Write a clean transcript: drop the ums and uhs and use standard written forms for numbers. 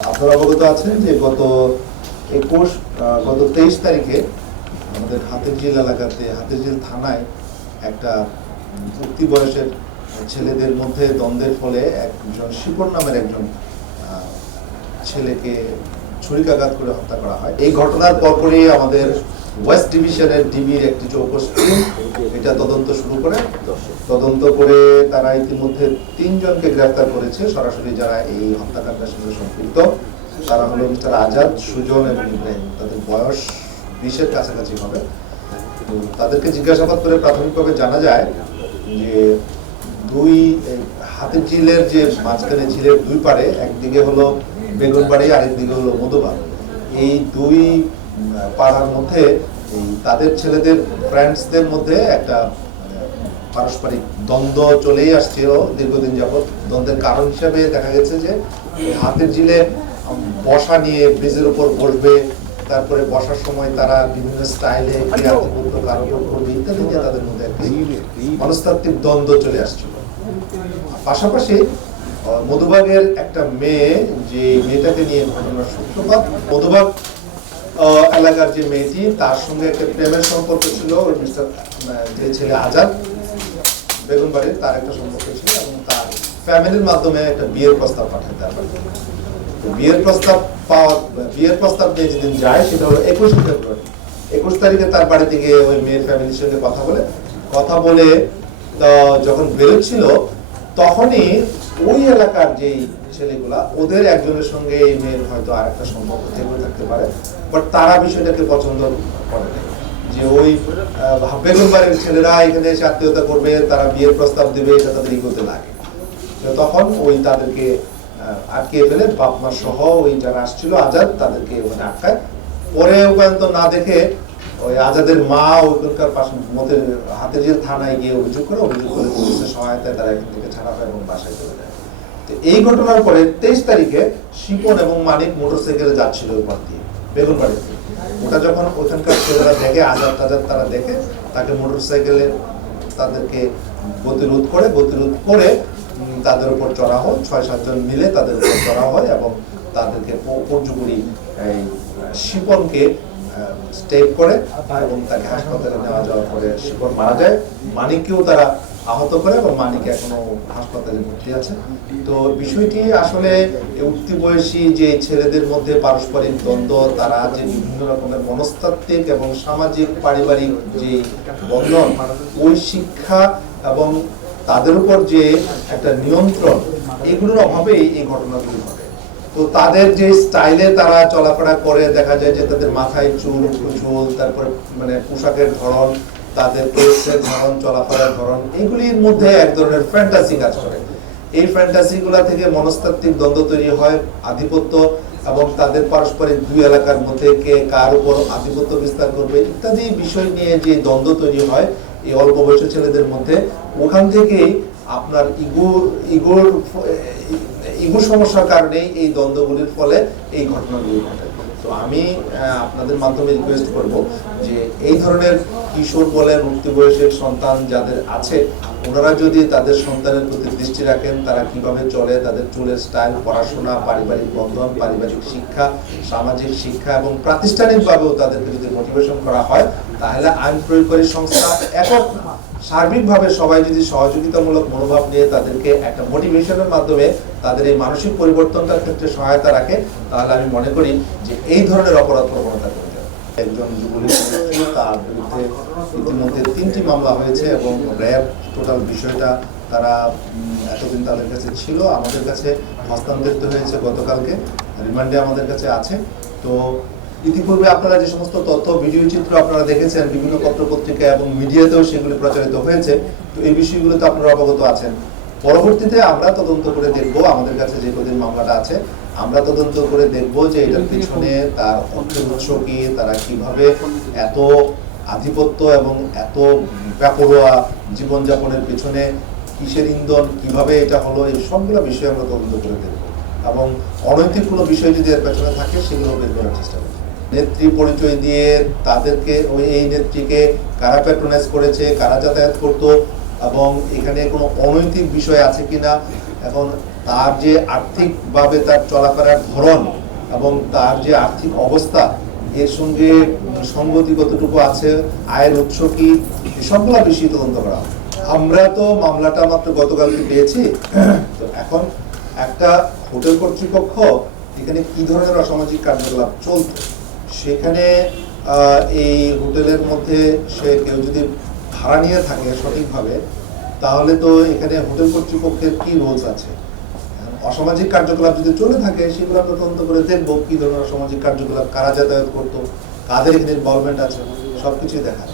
আপনারা অবগত আছেন যে গত 23 তারিখে আমাদের হাতিরঝিল এলাকাতে হাতিরঝিল থানায় একটা উঠতি বয়সের ছেলেদের মধ্যে দ্বন্দ্বের ফলে একজন শিপন নামের একজন ছেলেকে ছুরিকাঘাত করে হত্যা করা হয়। এই ঘটনার পরপরই আমাদের ওয়েস্ট ডিভিশনের ডিবির একটি চৌকস টিম এটা তদন্ত শুরু করে তারা ইতিমধ্যে 3 জনকে গ্রেফতার করেছে সরাসরি যারা এই হত্যাকাণ্ডের সঙ্গে সম্পৃক্ত। তারা হলো মিস্টার আজাদ, সুজন এবং ইব্রাহিম। তাদের বয়স 20-এর কাছাকাছি হবে। তো তাদেরকে জিজ্ঞাসাবাদ করে প্রাথমিকভাবে জানা যায় যে হাতির ঝিলের যে মাঝখানে ঝিলের দুই পারে, একদিকে হলো বেগুনবাড়ি আরেকদিকে হলো মধুবাগ, এই দুই পাড়ার মধ্যে তাদের ছেলেদের ফ্রেন্ডসদের মধ্যে একটা পারস্পরিক দ্বন্দ্ব চলেই আসছিল দীর্ঘদিন যাবৎ। দ্বন্দ্বের কারণ হিসাবে দেখা গেছে যে হাতির ঝিলে বসা নিয়ে ব্রিজের উপর বসবে, তারপরে বসার সময় তারা বিভিন্ন স্টাইলে করবে ইত্যাদি নিয়ে তাদের মধ্যে মনস্তাত্ত্বিক দ্বন্দ্ব চলে আসছিল। পাশাপাশি মধুবাগের একটা মেয়ে, যে মেয়েটাকে নিয়ে ঘটনার সূত্রপাত, মধুবাগ এলাকার যে মেয়েটি, তার সঙ্গে একটা প্রেমের সম্পর্ক ছিল। যে ছেলে আজাদ বেগুনবাড়ির, তার একটা সম্পর্ক ছিল এবং তার ফ্যামিলির মাধ্যমে একটা বিয়ের প্রস্তাব পাঠায়। তারপর বিয়ের প্রস্তাব নিয়ে যেদিন যায় সেটা হলো 21 ফেব্রুয়ারি। 21 তারিখে তার বাড়ি থেকে ওই মেয়ের ফ্যামিলির সঙ্গে কথা বলে যখন বেরোচ্ছিল, তখনই ওই এলাকার যেই ছেলেগুলা, ওদের একজনের সঙ্গে এই মেয়ের হয়তো আর একটা সম্পর্ক থাকতে পারে, বাট তারা বিষয়টাকে পছন্দ করে না। যে ওই বেগুনবাড়ির ছেলেরা এখানে এসে আত্মীয়তা করবে, তারা বিয়ের প্রস্তাব দিবে, এটা তাদের ইগোতে লাগে। তখন ওই তাদেরকে আটকে ফেলে, বাপ মা সহ ওই যারা আসছিল আজাদ, তাদেরকে ওখানে আটকায়। পরে উপায়ন্ত না দেখে ওই আজাদের মা ওইখানকার হাতিরঝিল থানায় গিয়ে অভিযোগ করে পুলিশের সহায়তায় তারা এখান থেকে ছাড়া হয় এবং বাসায় চলে যায়। তো এই ঘটনার পরে 23 তারিখে শিপন এবং মানিক মোটরসাইকেলে যাচ্ছিল ওই পথ দিয়ে বেগুনবাড়িতে। ওটা যখন ওখানকার ছেলেরা দেখে, আজাদ তারা দেখে, তাকে মোটরসাইকেলে তাদেরকে গতিরোধ করে তাদের উপর চড়া হয়। 6-7 জন মিলে তাদের উপর চড়া হয় এবং তাদেরকে পর্যুপুরি শিপনকে স্টেপ করে এবং তাকে হাসপাতালে নেওয়া যাওয়ার পরে শিপন মারা যায়। মানিককেও তারা আহত করে এবং মানিক এখনো হাসপাতালে ভর্তি আছে। তো বিষয়টি আসলে উঠতি বয়সী যে ছেলেদের মধ্যে পারস্পরিক দ্বন্দ্ব, তারা যে বিভিন্ন রকমের মনস্তাত্ত্বিক এবং সামাজিক পারিবারিক যে বন্ধন, ওই শিক্ষা এবং তাদের উপর যে একটা নিয়ন্ত্রণ, এগুলোর অভাবেই এই ঘটনাগুলি ঘটে। তো তাদের যে স্টাইলে তারা চলাফেরা করে, দেখা যায় যে তাদের মাথায় চুল, তারপরে মানে পোশাকের ধরন, তাদের কেসের ধরন, চলাফেরার ধরন, এগুলির মধ্যে এক ধরনের ফ্যান্টাসি কাজ করে। এই ফ্যান্টাসি গুলা থেকে মনস্তাত্ত্বিক দ্বন্দ্ব তৈরি হয়, আধিপত্য এবং তাদের পারস্পরিক দুই এলাকার মধ্যে কে কার উপর আধিপত্য বিস্তার করবে ইত্যাদি বিষয় নিয়ে যে দ্বন্দ্ব তৈরি হয় এই অল্প বয়সের ছেলেদের মধ্যে, ওখান থেকেই আপনার ইগোর সমস্যার কারণে এই দ্বন্দ্বগুলির ফলে এই ঘটনাগুলি ঘটে। তো আমি আপনাদের মাধ্যমে রিকোয়েস্ট করব যে এই ধরনের কিশোর বলেন, উঠতি বয়সের সন্তান যাদের আছে, ওনারা যদি তাদের সন্তানের প্রতি দৃষ্টি রাখেন, তারা কিভাবে চলে, তাদের চুলের স্টাইল, পড়াশোনা, পারিবারিক বন্ধন, পারিবারিক শিক্ষা, সামাজিক শিক্ষা এবং প্রাতিষ্ঠানিকভাবেও তাদেরকে যদি মোটিভেশন করা হয়, তাহলে আইন প্রয়োগকারী সংস্থা একক না, সার্বিকভাবে সবাই যদি সহযোগিতামূলক মনোভাব নিয়ে তাদেরকে একটা মোটিভেশনের মাধ্যমে তাদের এই মানসিক পরিবর্তনটার ক্ষেত্রে সহায়তা রাখে, তাহলে আমি মনে করি যে এই ধরনের অপরাধ প্রবণতা কমে যাবে। একজন যুবলীগ, তার বিরুদ্ধে ইতিমধ্যে 3টি মামলা হয়েছে এবং র্যাব টোটাল বিষয়টা তারা এতদিন তাদের কাছে ছিল, আমাদের কাছে হস্তান্তরিত হয়েছে গতকালকে, রিমান্ডে আমাদের কাছে আছে। তো ইতিপূর্বে আপনারা যে সমস্ত তথ্য, ভিডিও চিত্র আপনারা দেখেছেন বিভিন্ন পত্রপত্রিকা এবং মিডিয়াতেও সেগুলি প্রচারিত হয়েছে, তো এই বিষয়গুলোতে আপনারা অবগত আছেন। পরবর্তীতে আমরা তদন্ত করে দেখব, আমাদের কাছে যে কদিন মামলাটা আছে আমরা তদন্ত করে দেখব যে এটার পিছনে তার অর্থের উৎস কি, তারা কিভাবে এত আধিপত্য এবং এত বেপরোয়া জীবনযাপনের পিছনে কিসের ইন্ধন, কিভাবে এটা হলো, এই সবগুলো বিষয় আমরা তদন্ত করে দেখব এবং অনৈতিক কোনো বিষয় যদি এর পেছনে থাকে সেগুলো বের করার চেষ্টা করব। নেত্রী পরিচয় দিয়ে তাদেরকে এই নেত্রীকে কারা প্যাট্রোনাইজ করেছে, কারা যাতায়াত করতো এবং এখানে কোনো অনৈতিক বিষয় আছে কিনা, এখন তার যে আর্থিকভাবে তার চলাফেরার ধরন এবং তার যে আর্থিক অবস্থা, এর সঙ্গে সঙ্গতি কতটুকু আছে, আয়ের উৎস কি, সবগুলো বিষয় তদন্ত করা হবে। আমরা তো মামলাটা মাত্র গতকালকে পেয়েছি। তো এখন একটা হোটেল কর্তৃপক্ষ এখানে কি ধরনের অসামাজিক কার্যকলাপ চলত, সেখানে এই হোটেলের মধ্যে সে কেউ যদি ভাড়া নিয়ে থাকে সঠিকভাবে, তাহলে তো এখানে হোটেল কর্তৃপক্ষের কি রোলস আছে। অসামাজিক কার্যকলাপ যদি চলে থাকে সেগুলো আমরা তদন্ত করে দেখবো কি ধরনের অসামাজিক কার্যকলাপ, কারা যাতায়াত করতো, কাদের এখানে ইনভলভমেন্ট আছে, সবকিছুই দেখা